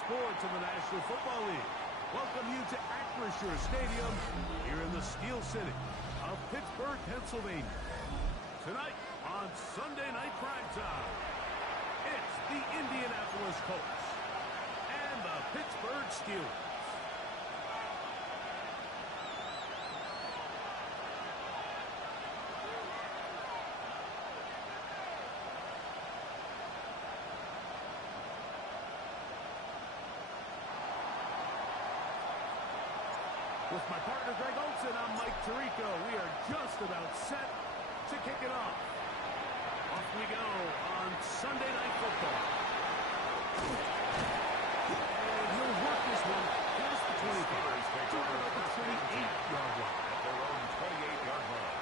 sports in the National Football League. Welcome you to Acrisure Stadium here in the Steel City of Pittsburgh, Pennsylvania. Tonight on Sunday Night Primetime, it's the Indianapolis Colts and the Pittsburgh Steelers. With my partner, Greg Olson, I'm Mike Tirico. We are just about set to kick it off. Off we go on Sunday Night Football. And he'll work this one past the 25 to about the 28-yard line. At their own 28-yard line.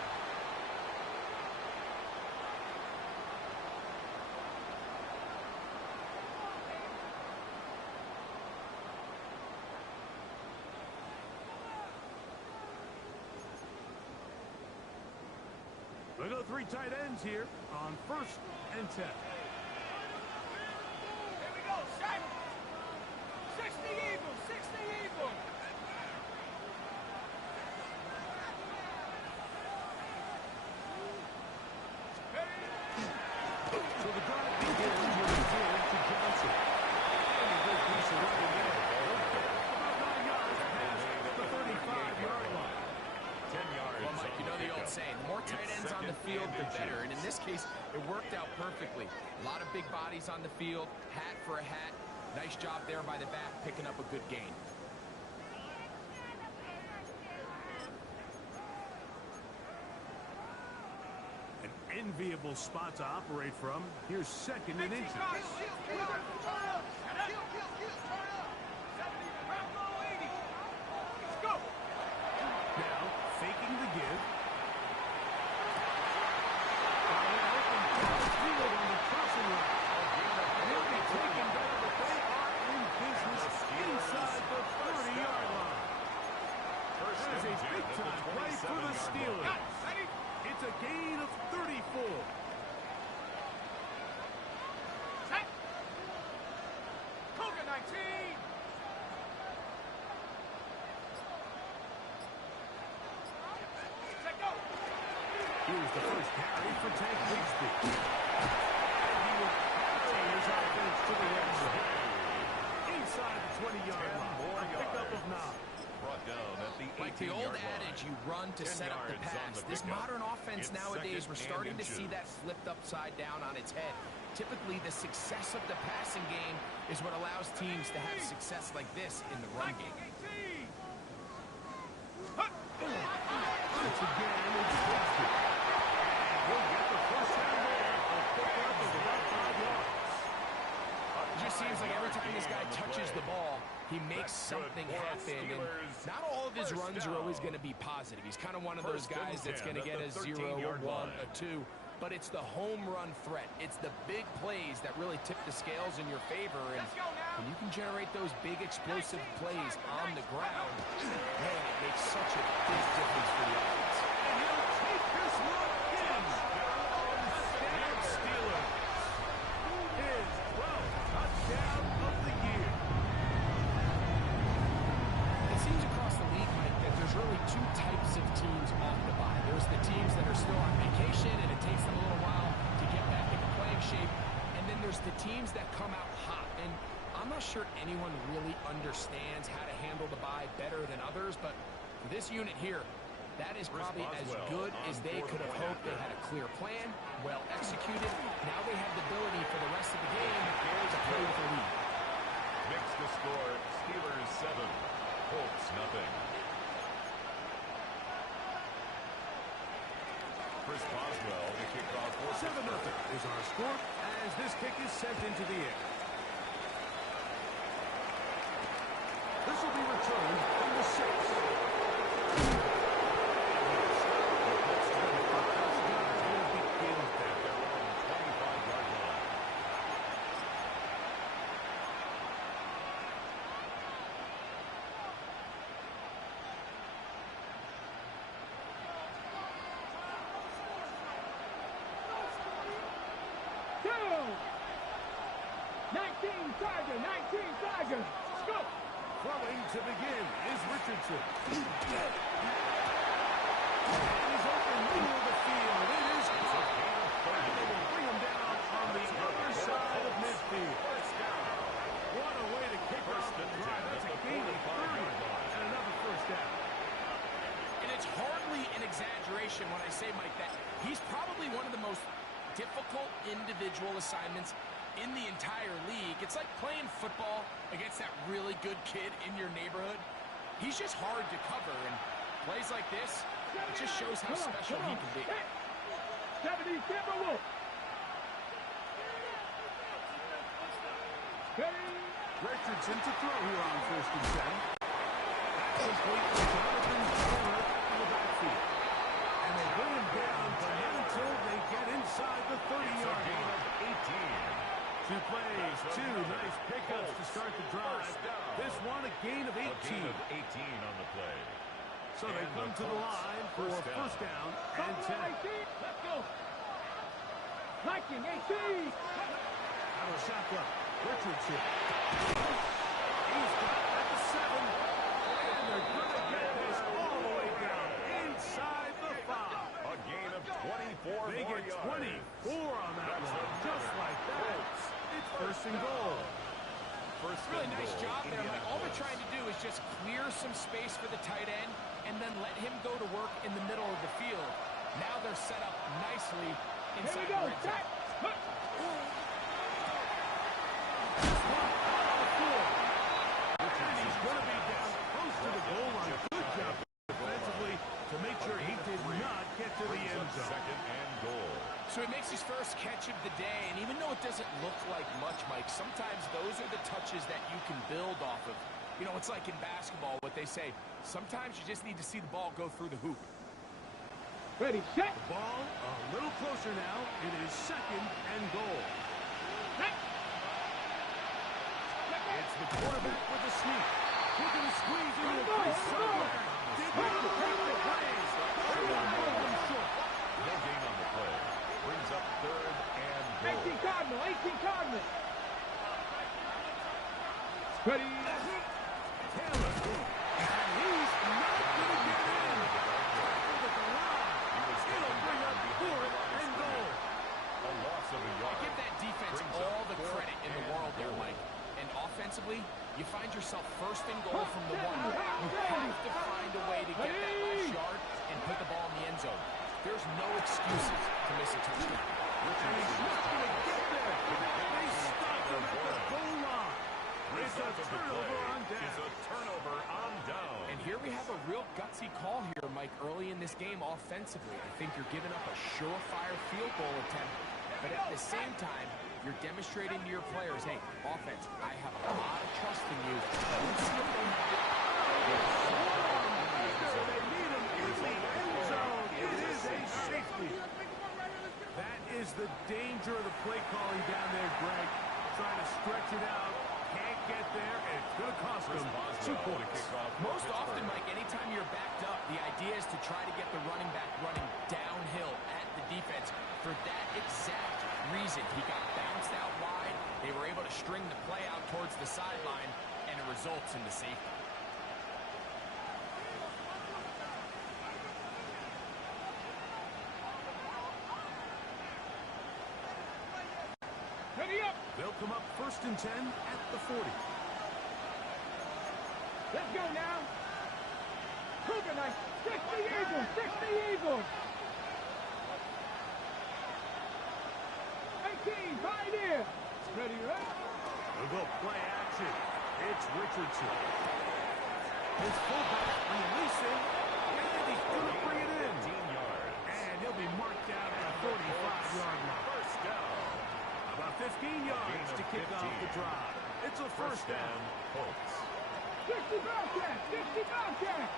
We go three tight ends here on 1st and 10. Here we go, set. 60 Eagles, 60 Eagles. So the drive begins with a throw to Johnson. And a good piece of running there. About 9 yards past the 35-yard line. 10 yards. Well, Mike, you know the old saying, the more tight ends on the field, the better. And in this case, it worked out perfectly. A lot of big bodies on the field, hat for a hat. Nice job there by the back, picking up a good gain. An enviable spot to operate from. Here's 2nd and inches. Now, faking the give. Field on the crossing line. He'll be taken down, but they are in business inside the 30-yard line. That is a big-time play for the Steelers. It's a gain of 34. Cougar 19. Here's the first carry for Tank Bigsby. And he will carry his offense to the red zone. Inside the 20-yard line. A pickup of 9. Brought down at the 18-yard Like the old line. adage, you run to 10 set up the yards on pass. the This pickup. modern offense It's nowadays, we're 2nd starting and to see inches. that flipped upside down on its head. Typically, the success of the passing game is what allows teams to have success like this in the run game. Once again, it's Bigsby. He'll get the first down there. A pickup of about 5 yards. It just seems like every time this guy touches the ball, he makes something happen. And not all of his runs are always going to be positive. He's kind of one of those guys that's going to get a 0, a 1, a 2. But it's the home run threat. It's the big plays that really tip the scales in your favor. And when you can generate those big explosive plays on the ground, man, it makes such a big difference for the offense. And he'll take this one in. Touchdown Steelers. His 12th touchdown of the year. It seems across the league, Mike, that there's really two types of teams off the bye. There's the teams that are still on vacation, and it takes them a little while to get back into playing shape. And then there's the teams that come out hot. And I'm not sure anyone really understands how to handle the bye better than others, but for this unit here, that is probably as good as they could have hoped. They had a clear plan, well executed. Now they have the ability for the rest of the game to play with a lead. Makes the score Steelers 7, Colts nothing. Chris Boswell to kick off for 7-0 is our score as this kick is sent into the air. This will be returned from the 6. 19 Tiger, 19 Tiger. Let's go. Throwing to begin is Richardson. And he's open middle of the field. It is caught. And they will bring him down on the other side of midfield. What a way to kick off the drive. That's a gain of 30 and another first down. And it's hardly an exaggeration when I say, Mike, that he's probably one of the most difficult individual assignments in the entire league. It's like playing football against that really good kid in your neighborhood. He's just hard to cover, and plays like this, it just shows how special he can be. 70, Timberwolf. Richardson to throw here on 1st and 10. That's complete to Jonathan Taylor in the backfield. And they bring him down, but not until they get inside the 30-yard line. 2 plays, 2 nice pickups to start the drive. This one a gain of 18. On the play. So they come to the line for first down and 10. Let's go. Viking 18. Out of shotgun, Richardson. He's got at the 7. And they're going to get this all the way down inside the 5. A gain of 24 They more get yards. 24 on that one, just like that. It's first and goal. Really nice job there, Mike. All they're trying to do is just clear some space for the tight end and then let him go to work in the middle of the field. Now they're set up nicely inside the red zone. And he's going to be down close to the goal line. Good job defensively to make sure he did not get to the end zone. Second and goal. So he makes his first catch of the day, and even though it doesn't look like much, Mike, sometimes those are the touches that you can build off of. You know, it's like in basketball, what they say, sometimes you just need to see the ball go through the hoop. Ready, set. The ball a little closer now. It is second and goal. It's the quarterback with the sneak. We're going to squeeze into the place somewhere. Did not break the plays. No gain on the play. Brings up third and goal. 18 Cardinal, 18 Cardinal. Ready. Taylor. And he's not going to get in. Tackled at the line. It'll bring up fourth and goal. A loss of a I yard. give that defense Brings all up the fourth credit in the and world there, goal. Mike. And offensively, you find yourself first and goal from the 1. You have to find a way to get that last yard and put the ball in the end zone. There's no excuses to miss a touchdown. And he's not going to get there. They stop him at the goal line. It's a turnover on down. It's a turnover on down. And here we have a real gutsy call here, Mike, early in this game offensively. I think you're giving up a surefire field goal attempt, but at the same time, you're demonstrating to your players, hey, offense, I have a lot of trust in you. Let's see if they have it. They need him in the end zone. It is a safety. That is the danger of the play calling down there, Greg. Trying to stretch it out. Can't get there, and it's going to cost them 2 points. Most often, Mike, anytime you're backed up, the idea is to try to get the running back running downhill at the defense. For that exact reason, he got bounced out wide. They were able to string the play out towards the sideline, and it results in the safety. Ready up. They'll come up first and 10 at the 40. Let's go now. Cougar knife. 60 Eagles, 60 Eagles. 18 Pioneer. Ready, right? We'll go play action. It's Richardson. His fullback releasing, and he's going to bring it in. 15 yards. And he'll be marked down at the 45-yard line. First down. About 15 yards to kick off the drive. It's a first down. Colts. 60 Bobcat, 60 Bobcat.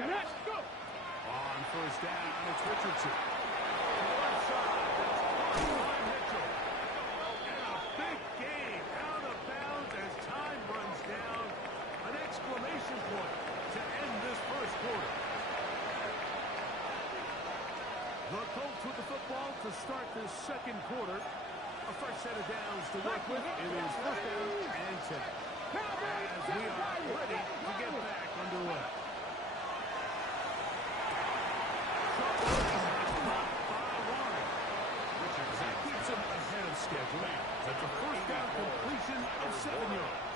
Get up, go. On first down, it's Richardson. To the left side, that's Quadri Mitchell. And a big gain out of bounds as time runs down. An exclamation point to end this first quarter. The Colts with the football to start this second quarter. A fresh set of downs to work with. It is first down and 10. As we are ready to get back underway. That keeps him ahead of schedule. That's a first down completion of 7 yards.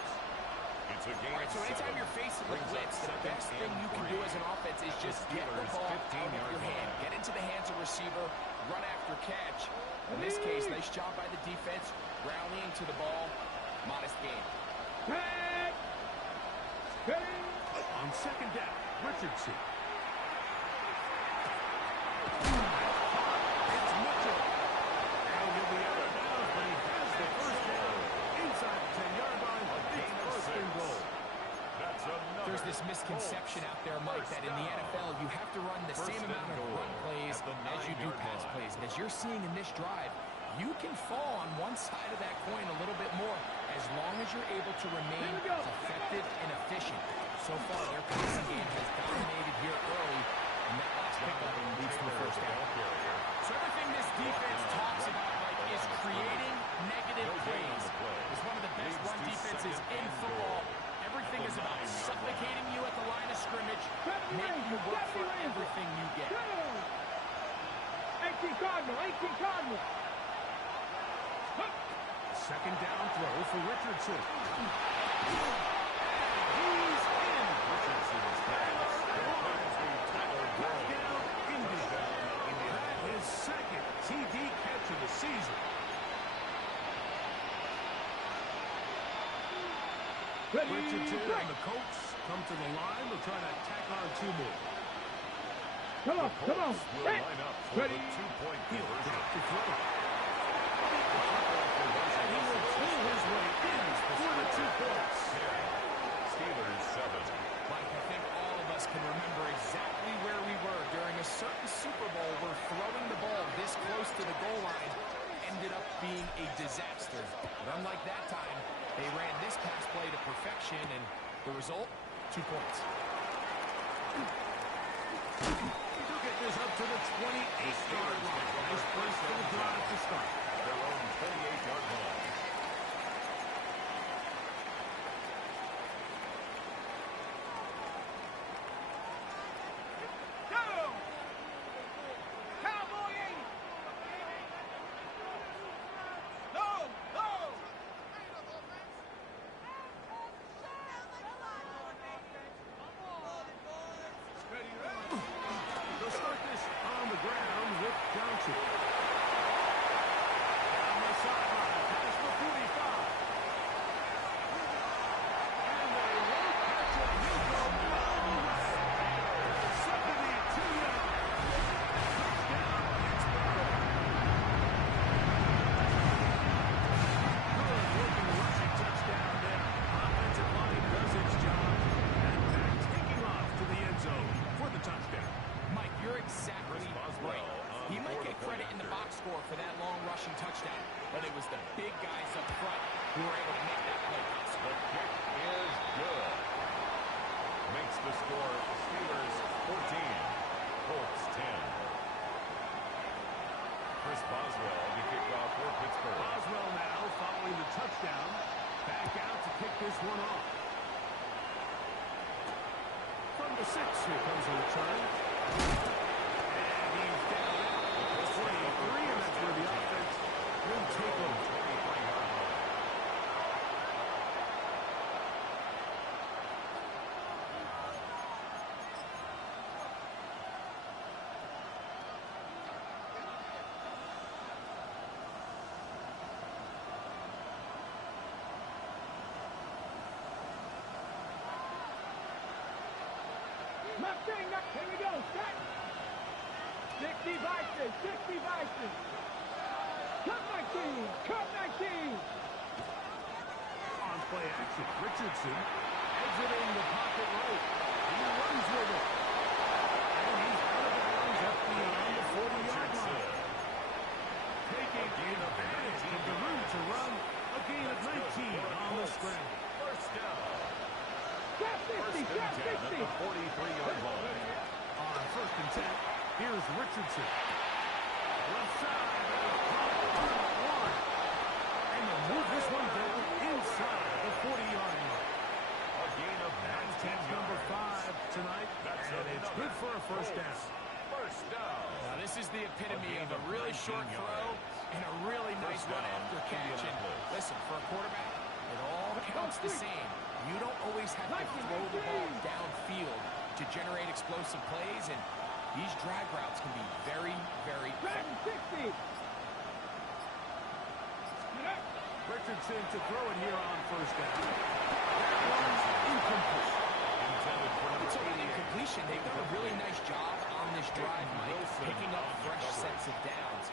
It's a game. All right, so anytime you're facing the blitz, the best thing you can do as an offense is just get the ball out of your hand. Get into the hands of receiver, run after catch. In this case, nice job by the defense, rallying to the ball. Modest gain. On second down, Richardson. It's Mitchell. And he'll be out of bounds, but he has the first down inside the 10-yard line. It's first and goal. There's this misconception out there, Mike, that in the NFL you have to run the same amount of run plays as you do pass plays. And as you're seeing in this drive, you can fall on one side of that coin a little bit more as long as you're able to remain effective and efficient. So far, their passing game has dominated here early, and that last pickup leads to a first down. So everything this defense talks about, Mike, is creating negative plays. It's one of the best run defenses in football. Everything is about suffocating you at the line of scrimmage, making you work for everything you get. 18 Cardinal, 18 Cardinal. Second down throw for Richardson. He's in. Richardson's pass. Touchdown, Indy. That his second TD catch of the season. Richardson and the Colts come to the line. They'll try to tack on 2 more. Come on, come on. Will line up for the 2-point conversion. And he will pull his way in for the 2 points. Steelers 7. Mike, I think all of us can remember exactly where we were during a certain Super Bowl where throwing the ball this close to the goal line ended up being a disaster. But unlike that time, they ran this pass play to perfection, and the result, 2 points. He'll get this up to the 28-yard line. Nice place for the drive to start. Their own 28-yard line. They'll start this on the ground with Johnson. Down the sideline, past the 45. And they won't catch him. He'll go all the way. 72 yards. Touchdown, Pittsburgh. Good looking rushing touchdown there. Offensive line does its job. And back taking off to the end zone for the touchdown. Mike, you're exactly right. He might get credit in the box score for that long rushing touchdown, but it was the big guys up front who were able to make that play possible. The kick is good. Makes the score Steelers 14, Colts 10. Chris Boswell to kick off for Pittsburgh. Boswell now following the touchdown. Back out to kick this one off. From the 6, here comes a return. And he's down at the 23, and that's where the offense will take over. 23-yard line. Mustang, here we go, set. 60 Vices, 60 Vices. Cut 19, cut 19. On play action, Richardson exiting the pocket right. He runs with it. And he's out of bounds up beyond the 40-yard line. Taking advantage of the room to run. A gain of 19 on the scramble. First down. Cut 50, First cut and 10 at 50. the 43-yard line. On first and 10, here's Richardson. Left side, and it's caught on one. first down. First down. Now, this is the epitome of a really short throw and a really nice run after catch. And listen, for a quarterback, it all counts the same. You don't always have to throw the ball downfield to generate explosive plays, and these drag routes can be very, very effective. Richardson to throw it here on first down. That one's incomplete. Intended for number It's an 88. incompletion. They've done a really nice job on this drive, Mike, picking up fresh sets of downs.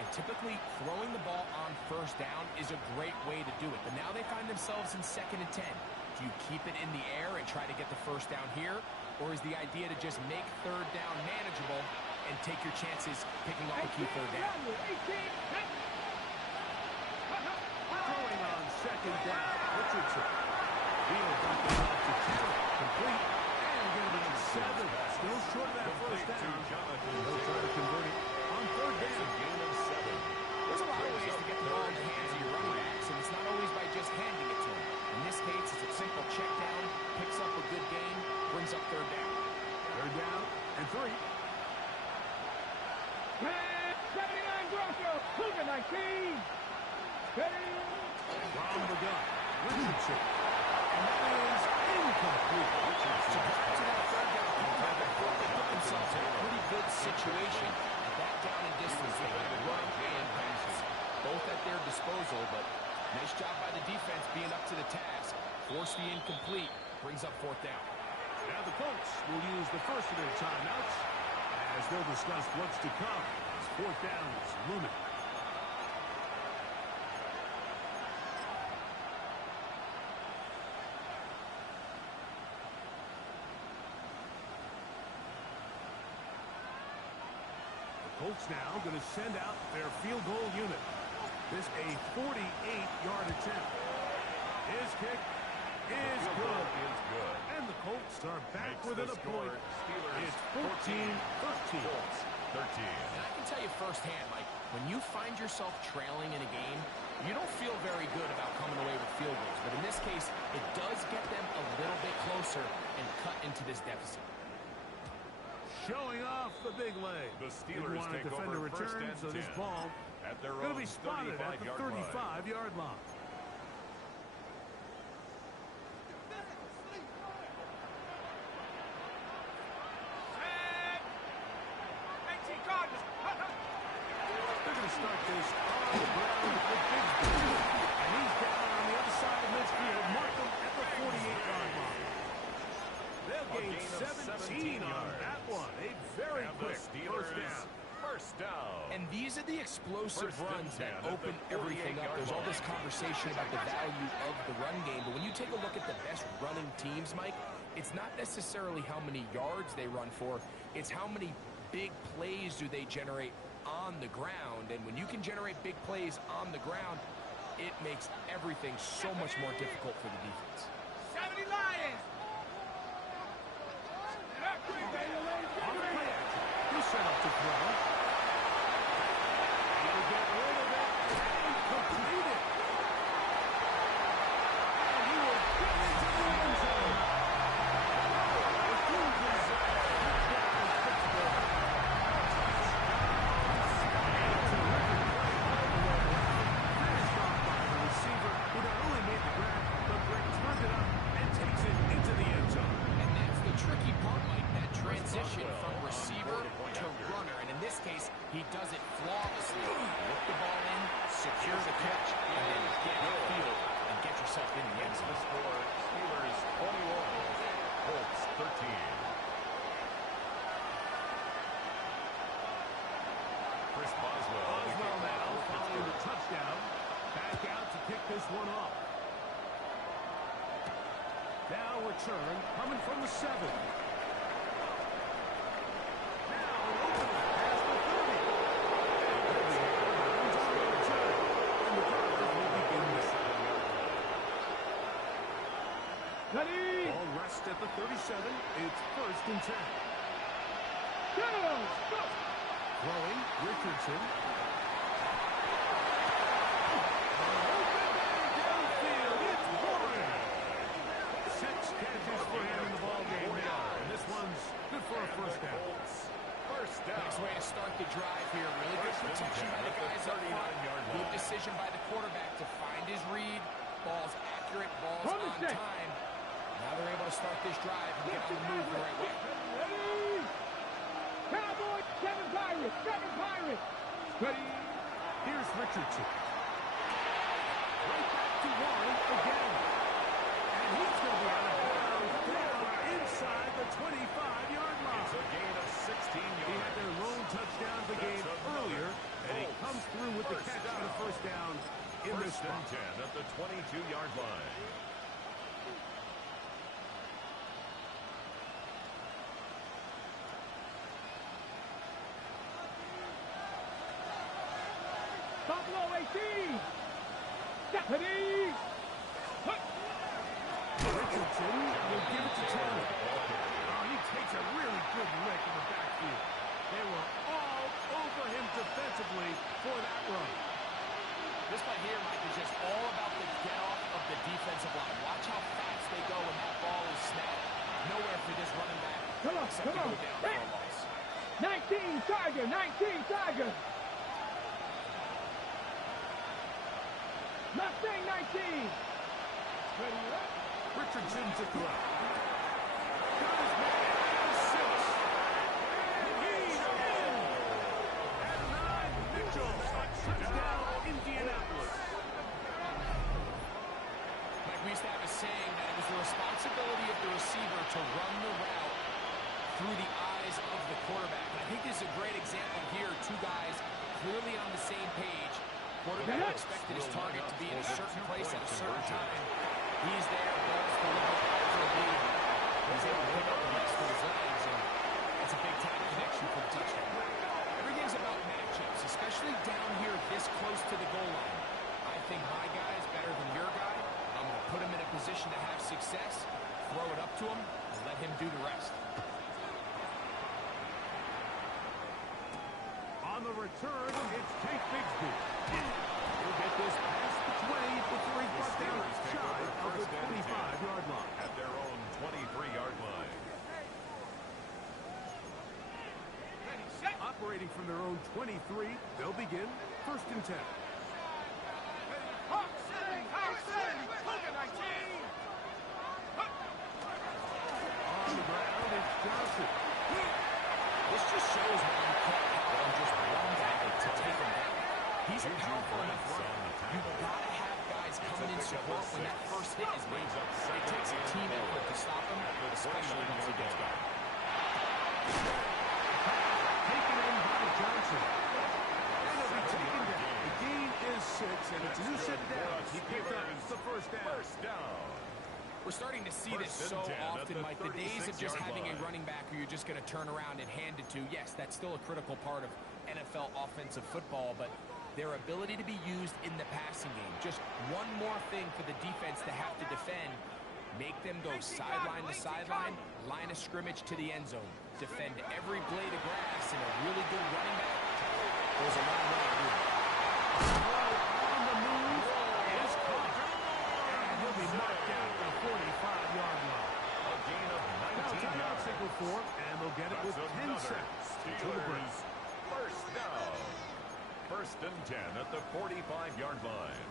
And typically, throwing the ball on first down is a great way to do it. But now they find themselves in 2nd and 10. Do you keep it in the air and try to get the first down here? Or is the idea to just make 3rd down manageable and take your chances picking off a key 3rd down? Throwing on 2nd down. Richardson. Field dumping off to Taylor. Complete. And going to be 7. Still short of that first down. They'll try to convert it on 3rd down. Gain of 7. There's a lot of ways to get the ball in the hands of your running backs, and it's not always by just handing it to them. In this case, it's a simple check down, picks up a good gain, brings up 3rd down. 3rd down and 3. 79 Broncos, Cougar 19. Steady. From the gun. Richardson. And that is incomplete. So back to that 3rd down, they put themselves in a pretty good situation. That down and distance, they had run and passes, both at their disposal, but nice job by the defense being up to the task. Force the incomplete, brings up 4th down. Now the Colts will use the first of their timeouts as they'll discuss what's to come as 4th down is looming. Colts now going to send out their field goal unit. This a 48-yard attempt. His kick is good. And the Colts are back within a point. It's 14-13. 13. And I can tell you firsthand, Mike, when you find yourself trailing in a game, you don't feel very good about coming away with field goals. But in this case, it does get them a little bit closer and cut into this deficit. Showing off the big leg. The Steelers want a take defender over first return, and so this 10 ball at their going to own be spotted at the 35-yard line. They're going to start this on the ground with Bigsby. And he's down on the other side of midfield. Mark him at the 48-yard line. They'll gain 17 on that one. A very quick first down. First down. And these are the explosive runs that open everything up. There's all this conversation about the value of the run game, but when you take a look at the best running teams, Mike, it's not necessarily how many yards they run for, it's how many big plays do they generate on the ground. And when you can generate big plays on the ground, it makes everything so much more difficult for the defense. 70 Lions. On the play action, he's set up to throw. He'll get rid of it and complete it. And he will get into the end zone. The Cougars touchdown Pittsburgh. Finished off by the receiver who not only made the grab, but turned it up and takes it into the end zone. And that's the tricky part, Mike, that transition from receiver to runner. And in this case, he does it flawlessly. Look the ball in, secure the catch, and then get upfield and get yourself in the end The zone. score, Steelers 21, Colts 13. Chris Boswell. Boswell now following the touchdown. Back out to kick this one off. Now return coming from the 7. Now open past the 30. And on the return. And the Cardinals will begin the 7-yard line. Ball rests at the 37. It's 1st and 10. Throwing, Richardson. Downfield, it's Warren. 6 catches for him in the ballgame now. And this one's Good for a first down. First down. Nice way to start the drive here. Really good protection by the guys up front. Good decision by the quarterback to find his read. Ball's accurate, ball's on time. Now they're able to start this drive and get on the move the right way. Ready? Cowboys, 7 Pirates, 7 Pirates. Ready? Here's Richardson. Right back to Warren again. And he's going to be out of bounds down inside the 25-yard line. It's a gain of 16 yards. He had their lone touchdown of the game earlier, and he comes through with the catch and a first down in this First spot. and 10 at the 22-yard line. Buffalo 18. Stephanie. Richardson will give it to Taylor. Oh, he takes a really good lick in the backfield. They were all over him defensively for that run. This play here, Mike, is just all about the get-off of the defensive line. Watch how fast they go when that ball is snapped. Nowhere for this running back. Come on, except come to on. go down for a loss. 19 Tiger, 19 Tiger. Mustang 19. Ready up. Richardson to throw. Got his man at 6. He's in. At 9, Mitchell. Touchdown, Indianapolis. Mike, we used to have a saying that it was the responsibility of the receiver to run the route through the eyes of the quarterback. And I think this is a great example here. Two guys clearly on the same page. Quarterback expected his target to be in a certain place at a certain time. He's there, ball's delivered, eyes are beat. He's able to pick up the rest with his legs, and it's a big-time connection for the touchdown. Everything's about matchups, especially down here this close to the goal line. I think my guy is better than your guy. I'm going to put him in a position to have success, throw it up to him, and let him do the rest. On the return, it's Tank Bigsby. He'll get this past the 20 before he brought down shy of the 25-yard line. At their own 23-yard line. Operating from their own 23, they'll begin 1st and 10. On the ground, it's Johnson. This just shows why you can't count on just one guy to take him down. He's a powerful enough runner. You've got to have guys coming in support when that first hit is made. It takes a team effort to stop him, especially once he gets going. Taken in by Johnson. And he'll be taken down. The gain is 6, and it's a new set down. He picked up the first down. First down. We're starting to see this so often, Mike. The days of just having a running back who you're just going to turn around and hand it to, yes, that's still a critical part of NFL offensive football, but their ability to be used in the passing game. Just one more thing for the defense to have to defend. Make them go sideline to sideline, line of scrimmage to the end zone. Defend every blade of grass, and a really good running back goes a long way to do it. On the move is caught. And he'll be knocked down at the 45-yard line. A gain of 19 Timeout yards. signal for, and they'll get it with 10 seconds until the break. Steelers first down. 1st and 10 at the 45-yard line.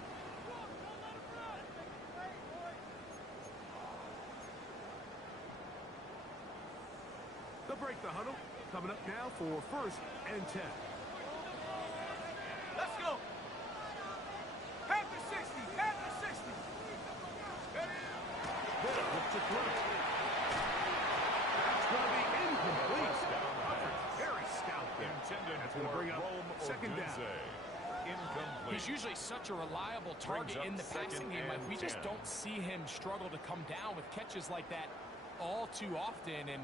They'll break the huddle. Coming up now for 1st and 10. Let's go. Half the 60, half the 60. Look to throw. That's going to be incomplete. Very stout there. Intended That's for going to bring up Rome 2nd down. Incomplete. He's usually such a reliable target in the passing game. Like, we just don't see him struggle to come down with catches like that all too often. And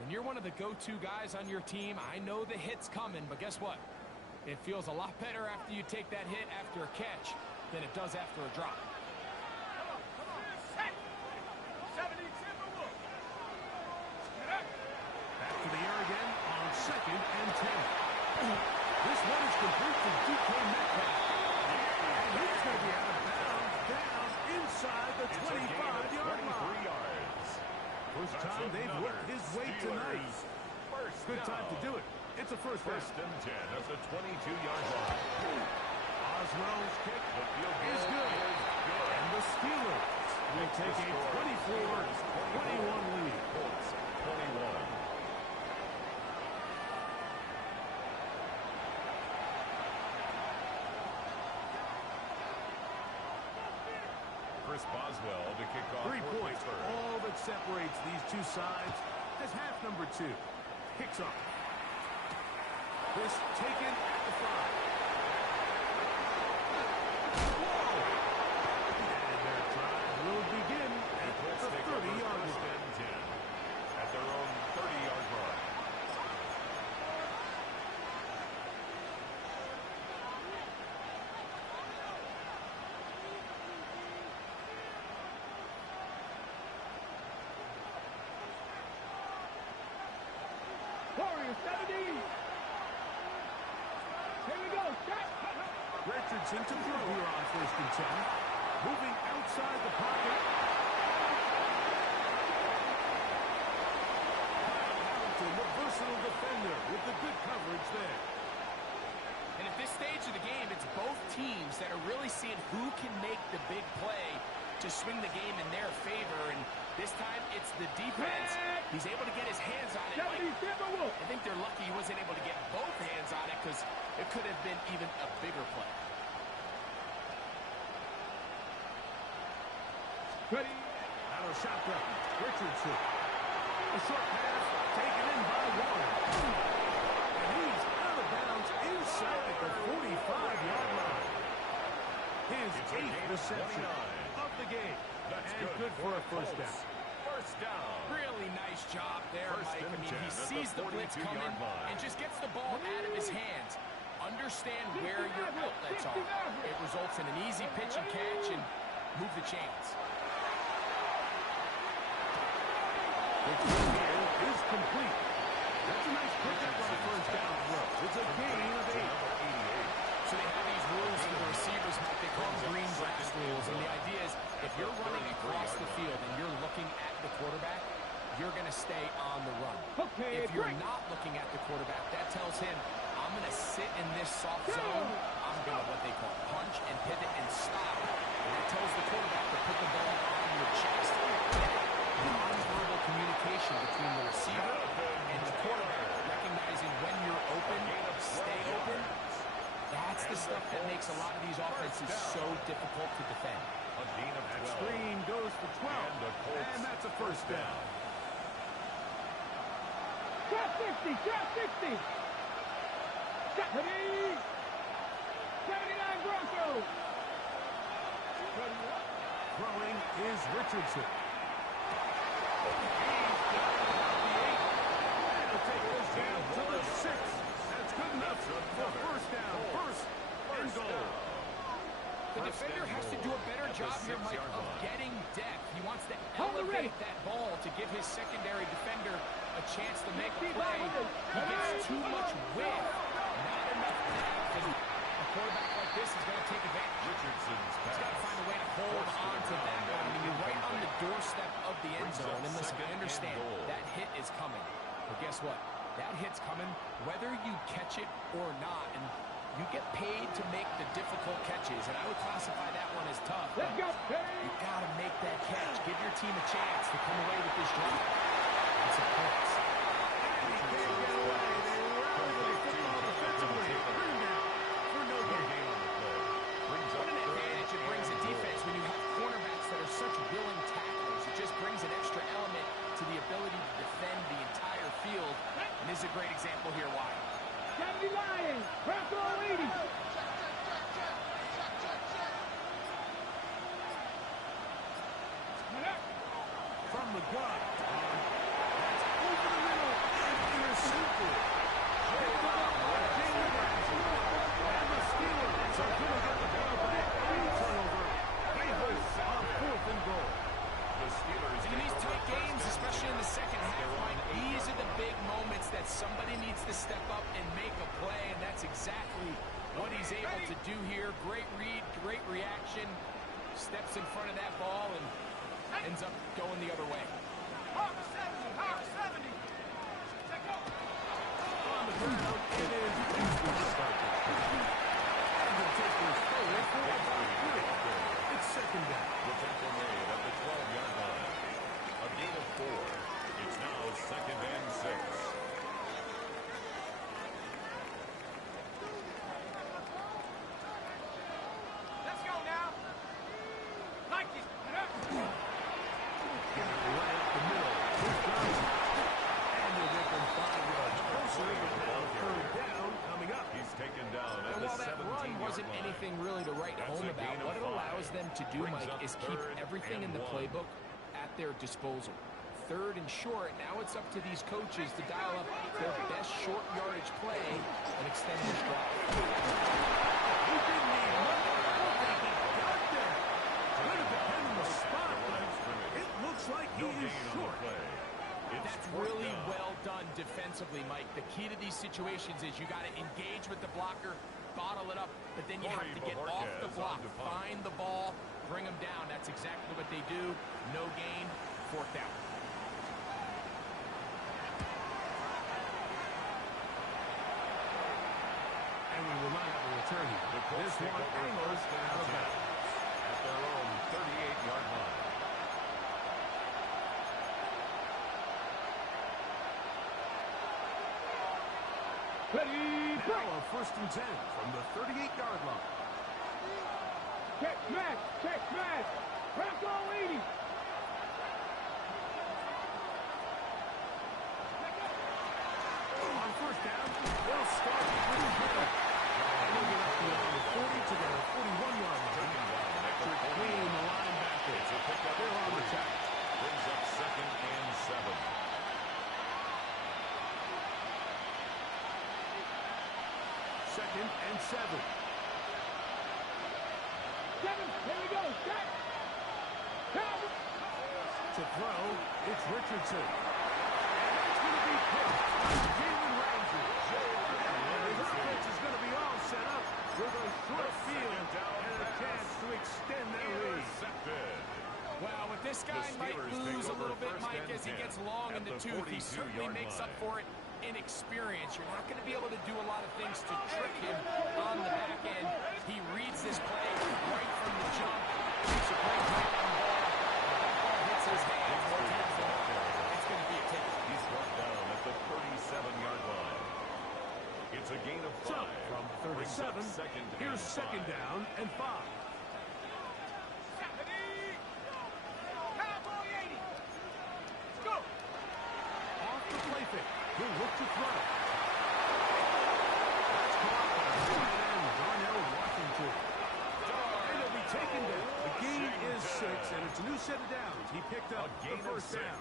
when you're one of the go-to guys on your team, I know the hit's coming, but guess what? It feels a lot better after you take that hit after a catch than it does after a drop. Back to the air again on 2nd and 10. This one is complete to DK Metcalf. And he's going to be out of bounds down inside the 25-yard line. Yards. First time time they've worked his way tonight. Good time to do it. It's a first down. First and 10 at the 22-yard line. Oswell's kick The field goal is good. good. And the Steelers will take a 24-21 lead. Colts 21. Chris Boswell to kick off 3 for points. Pittsburgh. All that separates these two sides is half number 2. Kicks off. This taken at the 5. And their drive will begin at Colts the take over 30-yard first line. and 10 at their own 30-yard line. Warriors 70. Here we go. Set. Richardson to throw here on first and 10. Moving outside the pocket. Hamilton, the versatile defender, with the good coverage there. And at this stage of the game, it's both teams that are really seeing who can make the big play to swing the game in their favor. And this time, it's the defense. He's able to get his hands on it. I think they're lucky he wasn't able to get both hands on it because it could have been even a bigger play. Ready. Out of shotgun, Richardson. A short pass taken in by Warren. And he's out of bounds inside the 45-yard line. His 8th reception of the game. That's and good for a first Colts. down. First down. Really nice job there, First Mike. and I mean, 10 he at the sees the blitz 42-yard coming line. and just gets the ball out of his hands. Understand where your outlets are. It results in an easy pitch and catch and move the chains. The throw here is complete. That's a nice pickup on a first down throw. It's a gain of 8. So they have these rules for the receivers, Mike. They call them green grass rules. And the idea is if you're running across the field and you're looking at the quarterback, you're going to stay on the run. Okay, If you're not looking at the quarterback, that tells him, I'm going to sit in this soft zone. I'm going to what they call punch and pivot and stop. And that tells the quarterback to put the ball on your chest. Non-verbal communication between the receiver and the quarterback, recognizing when you're open, stay open. That's the stuff that makes a lot of these offenses so difficult to defend. A gain of 12. Screen goes for 12. And the Colts And that's a first down. Drop 60. Drop 60. Ready. 79 Broncos. Throwing is Richardson. He'll take this down to the 6. That's good enough for first down. First and goal. The defender has to do a better job here, Mike, of getting depth. He wants to elevate that ball to give his secondary defender a chance to make a play. He gets too much width, not enough depth. And a quarterback like this is going to take advantage. Richardson's He's got to find a way to hold on to that one. I mean, you're right on the doorstep of the end zone. And listen, I understand that hit is coming. But guess what? That hit's coming whether you catch it or not. And you get paid to make the difficult catches, and I would classify that one as tough. Let's go. You got to make that catch. Give your team a chance to come away with this drive. And some points. He can't get away. They rally the football defensively. Bring him down for no gain. What an advantage it brings a defense when you have cornerbacks that are such willing tacklers. It just brings an extra element to the ability to defend the entire field. And this is a great example here why. 70 Lions. Bronco 80. From the gun. That's over the middle and intercepted. Picked up by Jalen Ramsey. And the Steelers are going to get the ball back. And turnover. Bengals on 4th and goal. The Steelers In these tight games, especially in the second half, Mike, these are the big moments that somebody needs to step up and make a play, and that's exactly what he's able to do here. Great read, great reaction, steps in front of that ball, and ends up going the other way. Hawk 70, Hawk 70. Check go. On the ground, it is easy to start this game. And the takers forward for about 3. It's second down. The tackle made at the 12-yard line. A gain of 4. It's now second and 6. Let's go now. Like it. Get up. Right up the middle. Here's Johnson. And they'll get them 5 yards closer. And now third down coming up. He's taken down at And the while that run 17-yard wasn't line. anything really to write That's home a about, gain of what it 5. allows them to do, Brings Mike, up is keep third everything in and the 1. playbook at their disposal. Third and short, now it's up to these coaches to dial up their best short yardage play and extend this drive. He didn't need much. Look at he got there. Could have been in the spot, but it looks like he is short. That's really well done defensively, Mike. The key to these situations is you got to engage with the blocker, bottle it up, but then you have to get off the block, find the ball, bring them down. That's exactly what they do. No gain, fourth down. And we will not have a return here. This one angles out of bounds. At their own 38-yard line. Ready, Now break. a first and 10 from the 38-yard line. Check smash. Check smash. Bronco 80. On first down, they'll start with the middle. And they'll get up beyond the 40 to the 41-yard line. After cleaning the linebacker. It's a pickup. They're on the tack. Brings up second and 7. Second and 7. 7. Here we go. Set. Down. To throw, it's Richardson. And that's going to be picked by Jalen Ramsey. And his offense is going to be all set up with a short field and a chance to extend that lead. Intercepted. Well, with this guy might Steelers lose take a little over bit, first Mike, and as he 10 gets long in at the the tooth. He certainly 42-yard makes up line. for it in experience. You're not going to be able to do a lot of things to trick him on the back end. He reads this play right from the jump. Makes a great play on the ball. That ball hits his hands more times than not. It's going to be a ticket. He's brought down at the 37-yard line. It's a gain of 5. So, from Brings up 37, second here's and second 5. down and 5. Cowboy 80. Let's go. Off the play fake. He'll look to throw. That's caught by tight end Darnell Washington. And he'll be taken down. The gain is 6, and it's a new set of downs. He picked up the first down.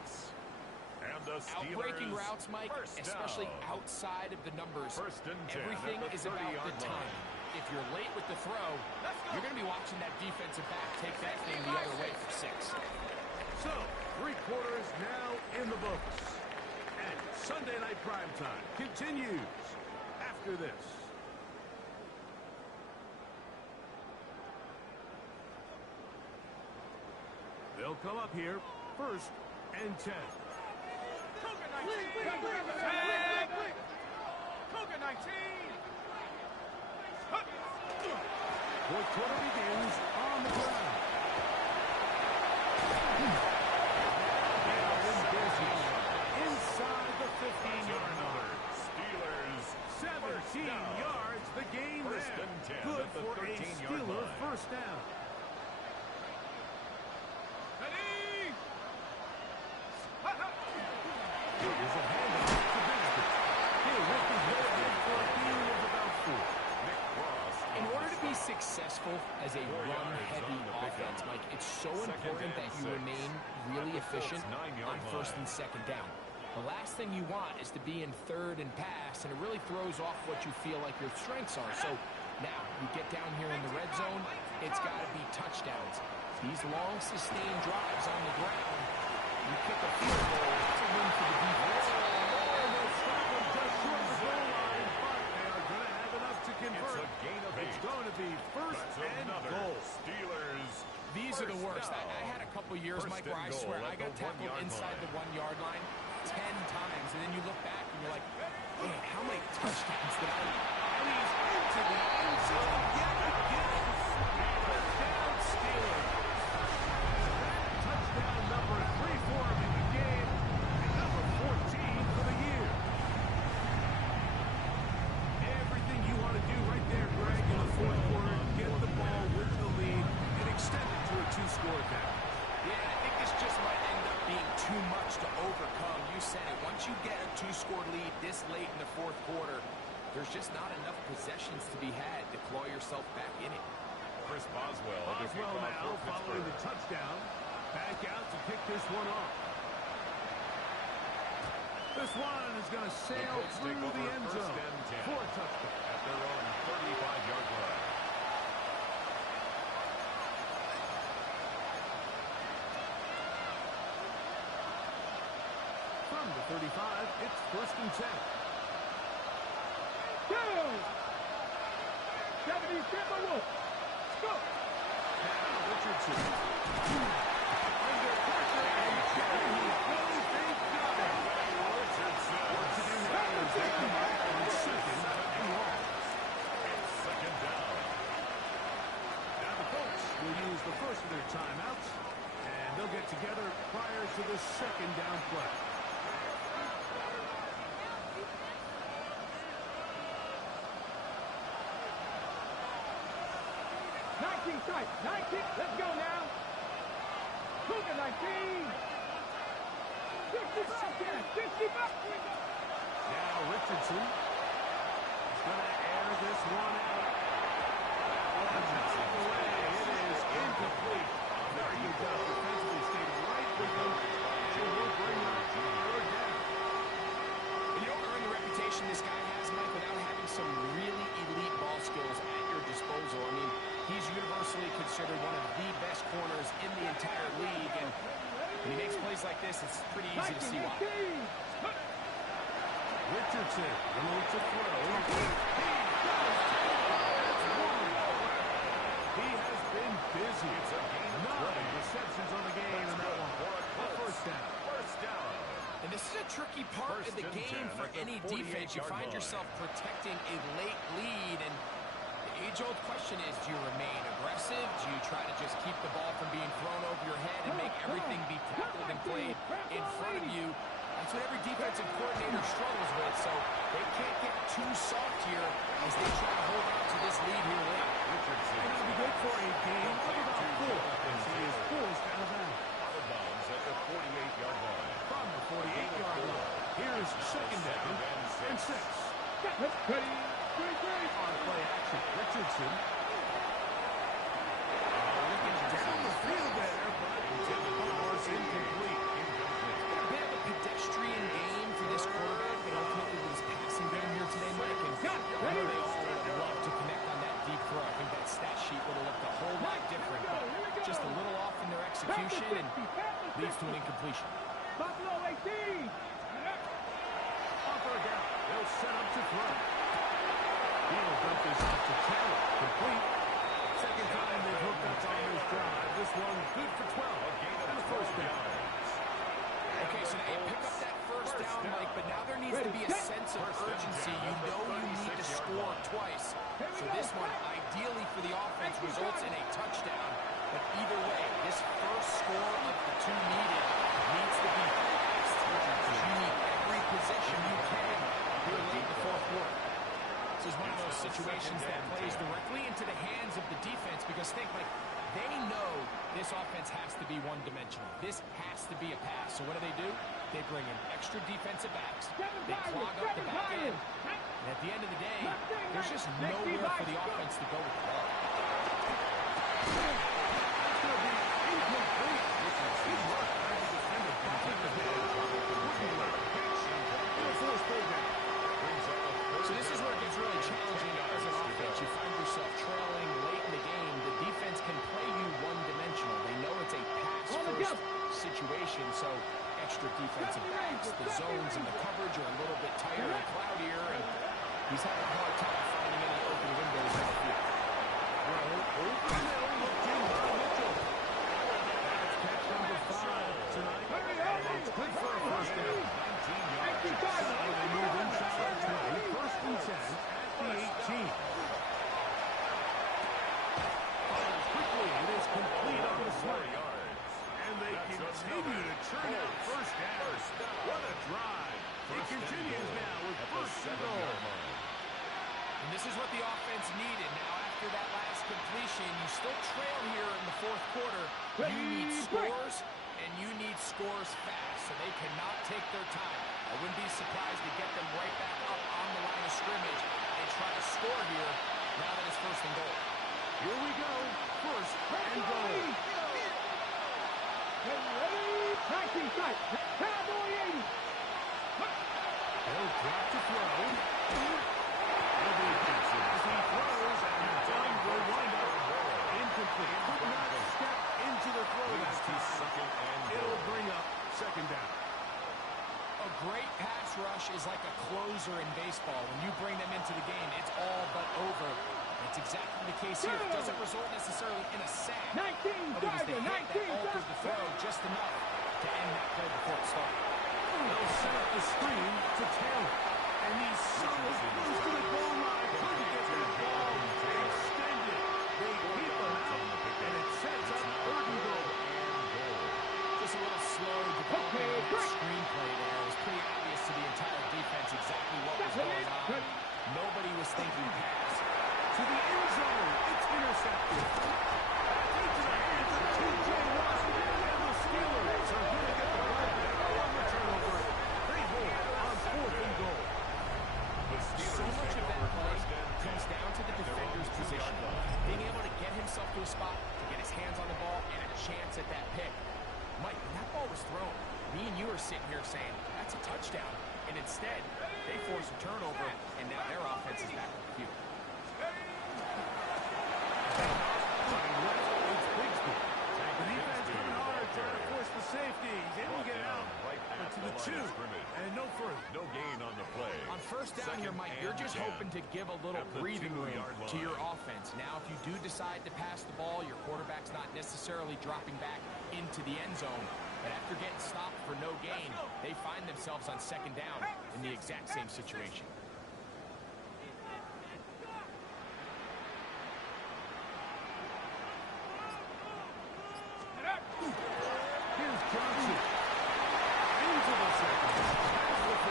And the Out-breaking Steelers routes, Mike, first especially down. outside of the numbers. First and 10 Everything at the is about the 30-yard line. timing. If you're late with the throw, you're going to be watching that defensive back take that thing the other way for 6. So, 3 quarters now in the books. And Sunday Night Primetime continues after this. They'll come up here, first and 10. Cougar 19. Tag. Cougar 19. Fourth quarter begins on the ground. They are in business inside the 15-yard line. Steelers 17 yards, the gain First there. and 10 Good at the for a 13-yard Steeler line. first down. Ready. It is a handoff to Bigsby. He'll work his way ahead for a gain of about 4. Nick Cross. In order to be successful as a run-heavy offense, Mike, it's so important that you remain really efficient on first and second down. The last thing you want is to be in third and pass, and it really throws off what you feel like your strengths are. So now, you get down here in the red zone, it's got to be touchdowns. These long, sustained drives on the ground, you kick a field goal, it's a win for the defense. And they'll stop him just short of the goal line, but they are going to have enough to It's convert. a gain of 8. It's going to be first That's and another goal. Steelers. These These are the worst. I had a couple years, Mike, where I swear I got tackled inside the 1-yard line 10 times, and then you look back and you're like, man, how many touchdowns did I leave? And he's into the end zone yet again. Touchdown Steelers. Touchdown number 3 for him in the game, and number 14 for the year. Everything you want to do right there, Greg, in the fourth quarter, get the ball with the lead and extend it to a 2-score advantage. Yeah, I think this just might end up being too much to overcome. You said it. Once you get a 2-score lead this late in the fourth quarter, there's just not enough possessions to be had to claw yourself back in it. Chris Boswell. Boswell now following the touchdown. Back out to kick this one off. This one is going to sail through the end zone for a touchdown. At their own 35-yard line. From the 35, it's 1st and 10. Go! 70 Timberwolves. Go! Now Richardson. Under pressure and Jerry. They got him. Richardson. What to do now is they come back on 2nd and 1. It's 2nd down. Now the Colts will use the first of their timeouts, and they'll get together prior to the 2nd down play. Tight. 19. Let's go now. Look at 19. 65. 65. Now Richardson is going to air this one out. That one's out of the way. It is incomplete. Very good job defensively. Stayed right with them. She will bring up 3rd down. You don't earn the reputation this guy has, Mike, without having some really elite ball skills at your disposal. I mean, he's universally considered one of the best corners in the entire league, and when he makes plays like this, it's pretty easy to see why. Richardson going to throw. He has been busy. It's a game. 9 receptions on the game, and that one for a 1st down. 1st down. And this is a tricky part of the game for any defense. You find yourself protecting a late lead, and the age-old question is, do you remain aggressive? Do you try to just keep the ball from being thrown over your head and make everything be tackled and played in front of you? That's what every defensive coordinator struggles with, so they can't get too soft here as they try to hold on to this lead here late. Richardson. And it'll be good for a game of about 4 as he is forced out of bounds. Out of bounds at the 48-yard line. From the 48-yard line, here's 2nd down and 6. Ready. On play action, Richardson. Looking down the field there, but the ball is incomplete. A bit of a pedestrian game for this quarterback, and ultimately this passing game here today, Mike. And I know they all would love to connect on that deep throw. I think that stat sheet would have looked a whole lot different, but just a little off in their execution and leads to an incompletion. Buffalo 18. Offer down. They'll set up to throw. He'll dump this off to Taylor. Complete. 2nd time they've hooked up on this drive. This one good for 12. And a 1st down. Okay, so now you pick up that 1st down, Mike, but now there needs to be a sense of urgency. You know you need to score twice. So this one, ideally for the offense, results in a touchdown. But either way, this first score of the 2 needed needs to be fast. You need every possession you can here late in the 4th quarter. This is one of those situations that plays directly into the hands of the defense because think, like, they know this offense has to be one-dimensional. This has to be a pass. So what do? They bring in extra defensive backs. They clog up the back end. And at the end of the day, there's just nowhere for the offense to go with the ball. That's going to be incomplete. Good work by the defender. Force third down. So this is where it gets really challenging as an offense. You find yourself trailing late in the game. The defense can play you one-dimensional. They know it's a pass-first situation, so extra defensive backs. The zones and the coverage are a little bit tighter and cloudier, and he's having a hard time finding any open windows on the field. Well, open middle looked in by Mitchell. You need scores, and you need scores fast, so they cannot take their time. I wouldn't be surprised to get them right back up on the line of scrimmage and try to score here now that it's first and goal. Here we go. First and goal. Get ready. Practice sight. Cowboy 80. They'll drop to throw. He'll be aggressive as he throws, and the time will wind up incomplete. Could not step into the throw that time. It'll bring up second down. A great pass rush is like a closer in baseball. When you bring them into the game, it's all but over. That's exactly the case here. It doesn't result necessarily in a sack, 19 but it was the hit that altered the throw just enough to end that play before it started. They'll set up the screen to Taylor. And he's so close to the goal line. Couldn't get that ball extended. They keep him out, and it sets up third and goal. Just a little slow developing of that screenplay there. It was pretty obvious to the entire defense exactly what was going on. Nobody was thinking pass. To the end zone. It's intercepted. Back into the hands of T.J. Watt. And the Steelers are going to get the ball back on the turnover. They hold on fourth and goal. So much of that play comes down to the defender's position. Being able to get himself to a spot, to get his hands on the ball, and a chance at that pick. Mike, when that ball was thrown, me and you are sitting here saying, that's a touchdown. And instead, they force a turnover, and now their offense is back on the field. The defense coming hard, trying to force the safety. He's able to get out, but to the two, and no further. No gain on the play. On first down here, Mike, you're just hoping to give a little breathing room to your offense. Now, if you do decide to pass the ball, your quarterback's not necessarily dropping back into the end zone. But after getting stopped for no gain, they find themselves on second down in the exact same situation. Here's Johnson. Into the second. Past the 15.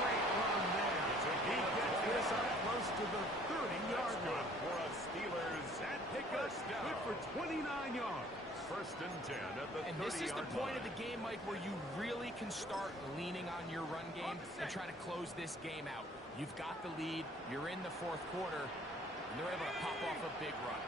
Great run there. He gets this up close to the 30-yard line. For a Steelers. That pickup good for 29 yards. First and 10 at the 30-yard line. And this is the point of the game, Mike, where you really can start leaning on your run game and try to close this game out. You've got the lead. You're in the fourth quarter, and they're able to pop off a big run.